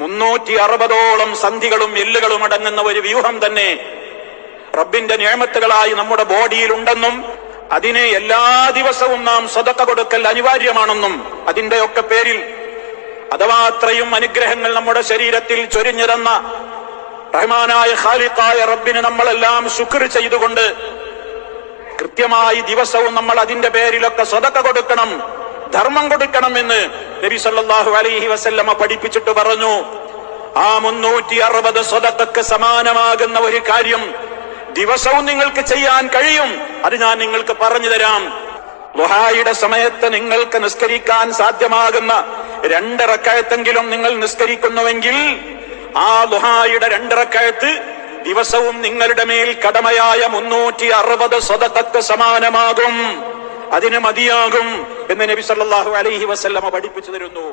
360ഓളം സന്ധികളും എല്ലുകളും അടങ്ങുന്ന ഒരു വ്യൂഹം തന്നെ റബ്ബിന്റെ നിഅമത്തുകളായി നമ്മുടെ ബോഡിയിൽ ഉണ്ടെന്നും അതിനെ എല്ലാ ദിവസവും നാം സദഖ കൊടുക്കൽ അനിവാര്യമാണെന്നും അതിന്റെയൊക്കെ പേരിൽ അഥവാ അത്രയും അനുഗ്രഹങ്ങൾ നമ്മുടെ ശരീരത്തിൽ ചൊരിഞ്ഞിരുന്ന റഹ്മാനായ ഖാലിഖായ റബ്ബിന് നമ്മളെല്ലാം ശുക്ർ ചെയ്തുകൊണ്ട് കൃത്യമായി ദിവസവും നമ്മൾ അതിന്റെ പേരിലൊക്കെ സദഖ കൊടുക്കണം, ധർമ്മം കൊടുക്കണം എന്ന് നബി സല്ലല്ലാഹു അലൈഹി വസല്ലമ പഠിപ്പിച്ചിട്ട് പറഞ്ഞു. ആ 360 സദഖക്ക് സമാനമാകുന്ന ഒരു കാര്യം ദിവസവും നിങ്ങൾക്ക് ചെയ്യാൻ കഴിയും. അത് ഞാൻ നിങ്ങൾക്ക് പറഞ്ഞു തരാം. ദുഹായുടെ സമയത്ത് നിങ്ങൾക്ക് നിസ്കരിക്കാൻ സാധ്യമാകുന്ന 2 റക്അത്തെങ്കിലും നിങ്ങൾ നിസ്കരിക്കുന്നുവെങ്കിൽ ആ ദുഹായുടെ 2 റക്അത്ത് ദിവസവും നിങ്ങളുടെ മേൽ കടമയായ 360 സദഖക്ക് സമാനമാകും, അതിന് മതിയാകും എന്ന് നബി സല്ലല്ലാഹു അലൈഹി വസല്ലമ പഠിപ്പിച്ചു തരുന്നു.